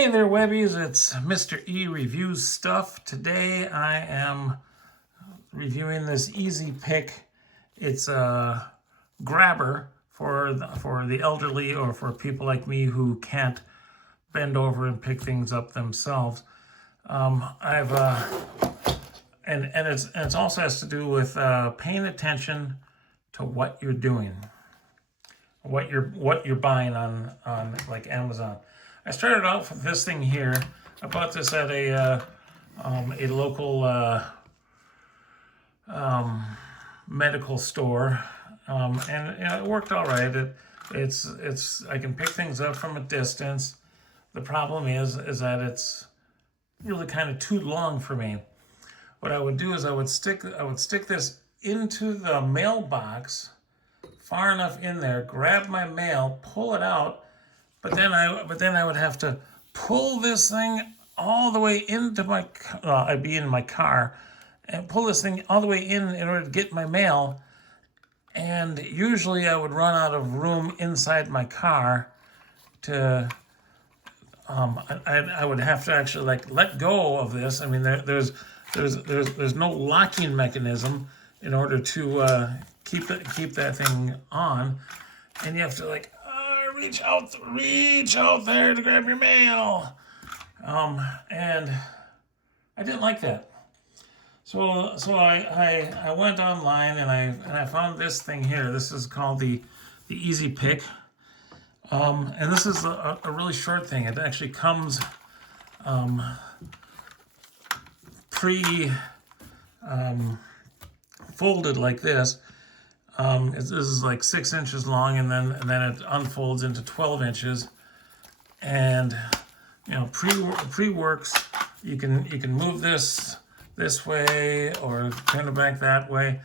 Hey there, Webbies. It's Mr. E Reviews Stuff. Today I am reviewing this Easy Pick. It's a grabber for the elderly or for people like me who can't bend over and pick things up themselves. I've and it's also has to do with paying attention to what you're doing, what you're buying on like Amazon. I started out with this thing here. I bought this at a local medical store, and it worked all right. It's I can pick things up from a distance. The problem is that it's really kind of too long for me. What I would do is I would stick this into the mailbox far enough in there, grab my mail, pull it out. But then I would have to pull this thing all the way into my. I'd be in my car, and pull this thing all the way in order to get my mail. And usually I would run out of room inside my car to. I would have to actually like let go of this. I mean, there's no locking mechanism in order to keep that thing on, and you have to like. Reach out there to grab your mail. And I didn't like that. So I went online and I found this thing here. This is called the Easy Pick. And this is a really short thing. It actually comes pre folded like this. This is like 6 inches long, and then it unfolds into 12 inches. And pre-works. You can move this way or turn it back that way.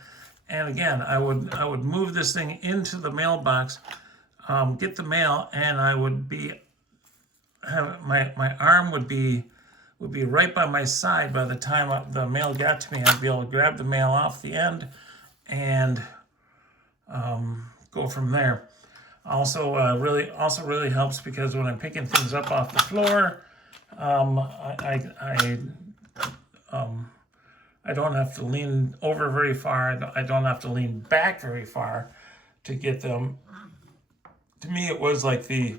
And again, I would move this thing into the mailbox, get the mail, and I would have my arm would be right by my side by the time the mail got to me. I'd be able to grab the mail off the end and go from there. Also, really helps because when I'm picking things up off the floor, I don't have to lean over very far. I don't have to lean back very far to get them. To me, it was like the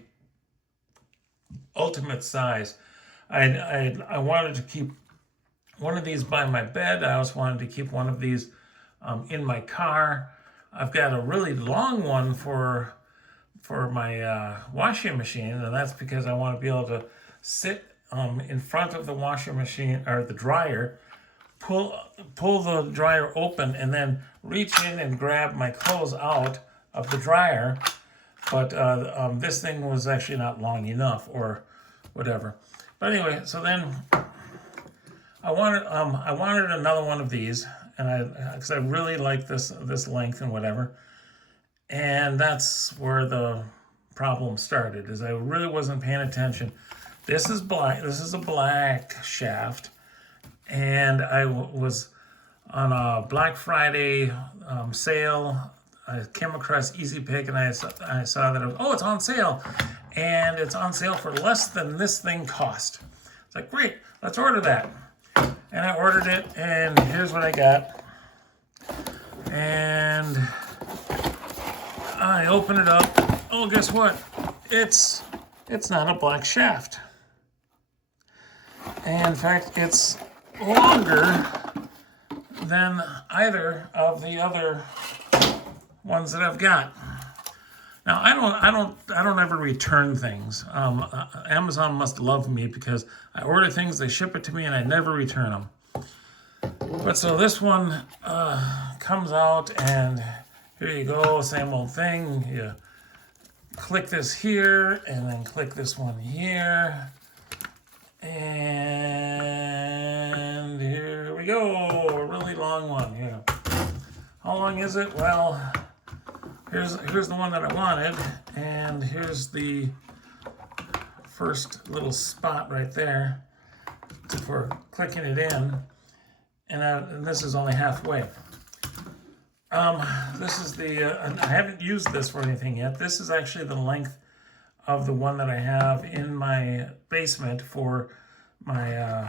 ultimate size. I wanted to keep one of these by my bed. I also wanted to keep one of these in my car. I've got a really long one for my washing machine, and that's because I want to be able to sit in front of the washing machine or the dryer, pull the dryer open, and then reach in and grab my clothes out of the dryer. But this thing was actually not long enough, or whatever. But anyway, so then I wanted another one of these. And because I really like this length and whatever, and that's where the problem started. Is I really wasn't paying attention. This is black. This is a black shaft, and I was on a Black Friday sale. I came across Easy Pick, and I saw that it's on sale, and it's on sale for less than this thing cost. It's like, great, let's order that. And I ordered it, and here's what I got. And I open it up. Oh, guess what? It's not a black shaft. And in fact, it's longer than either of the other ones that I've got. Now, I don't ever return things. Amazon must love me because I order things, they ship it to me, and I never return them. But so this one comes out, and here you go, same old thing. You click this here, and then click this one here, and here we go, a really long one. Yeah. How long is it? Well, here's the one that I wanted, and here's the first little spot right there for clicking it in, and this is only halfway. This is I haven't used this for anything yet. This is actually the length of the one that I have in my basement for my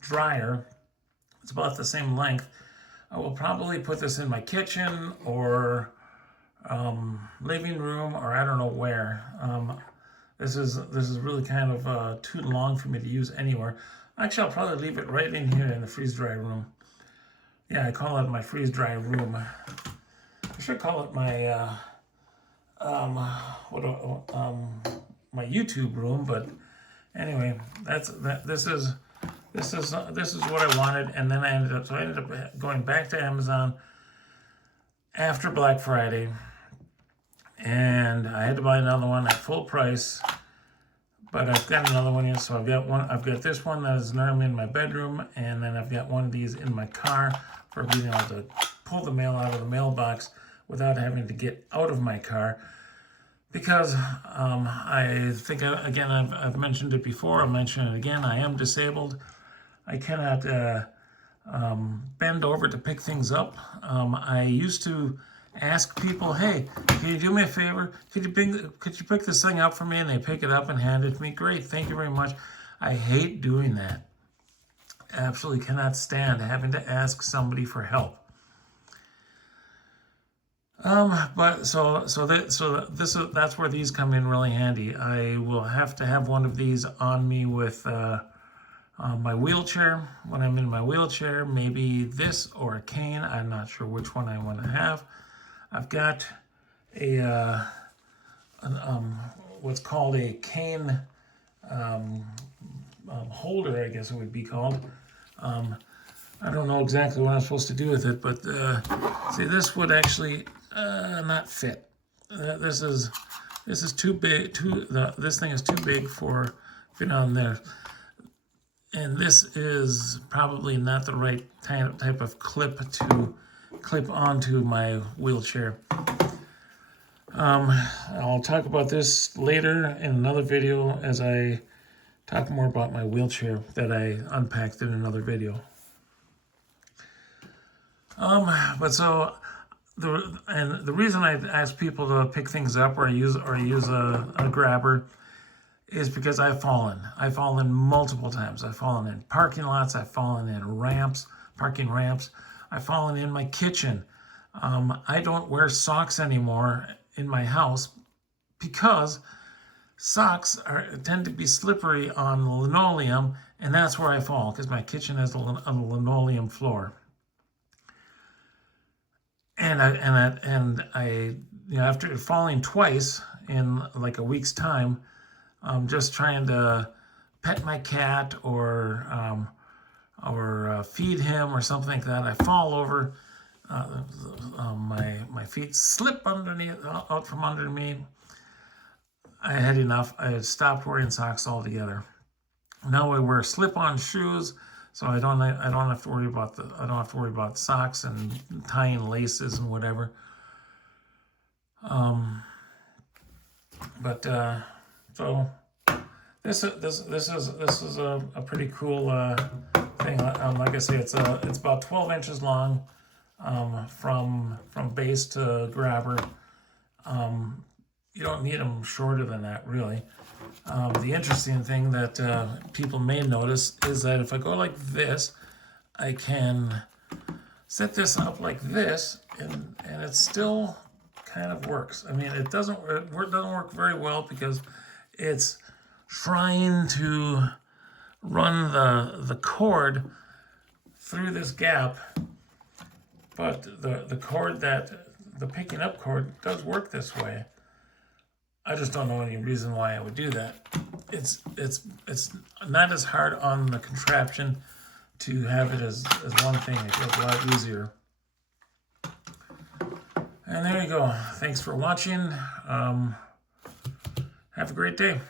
dryer. It's about the same length. I will probably put this in my kitchen or living room, or I don't know where. This is really kind of too long for me to use anywhere. Actually, I'll probably leave it right in here in the freeze-dry room. Yeah, I call it my freeze-dry room. I should call it my my YouTube room, but anyway, this is what I wanted, and then I ended up going back to Amazon after Black Friday, and I had to buy another one at full price. But I've got another one here, so I've got this one that is normally in my bedroom, and then I've got one of these in my car for being able to pull the mail out of the mailbox without having to get out of my car. Because I think, again, I've mentioned it before, I'll mention it again, I am disabled. I cannot bend over to pick things up. I used to ask people, hey, can you do me a favor? Could you pick this thing up for me? And they pick it up and hand it to me. Great, thank you very much. I hate doing that. Absolutely cannot stand having to ask somebody for help. But that's where these come in really handy. I will have to have one of these on me with my wheelchair. When I'm in my wheelchair, maybe this or a cane. I'm not sure which one I want to have. I've got a what's called a cane holder, I guess it would be called. I don't know exactly what I'm supposed to do with it, but see, this would actually not fit. This is too big. This thing is too big for fit on there, and this is probably not the right type of clip to clip onto my wheelchair. I'll talk about this later in another video as I talk more about my wheelchair that I unpacked in another video. But so the reason I ask people to pick things up or use a grabber is because I've fallen. I've fallen multiple times. I've fallen in parking lots. I've fallen in parking ramps. I've fallen in my kitchen. I don't wear socks anymore in my house because socks tend to be slippery on linoleum, and that's where I fall because my kitchen has a linoleum floor. And I after falling twice in like a week's time, just trying to pet my cat or feed him or something like that, I fall over. My feet slip out from under me. I had enough. I had stopped wearing socks altogether. Now I wear slip-on shoes, so I don't have to worry about socks and tying laces and whatever. So this is a pretty cool thing. Like I say, it's about 12 inches long from base to grabber. You don't need them shorter than that, really. The interesting thing that people may notice is that if I go like this, I can set this up like this, and it still kind of works. I mean, it doesn't work very well because it's trying to run the cord through this gap, but the picking up cord does work this way. I just don't know any reason why I would do that. It's not as hard on the contraption to have it as one thing. It feels a lot easier. And there you go. Thanks for watching. Have a great day.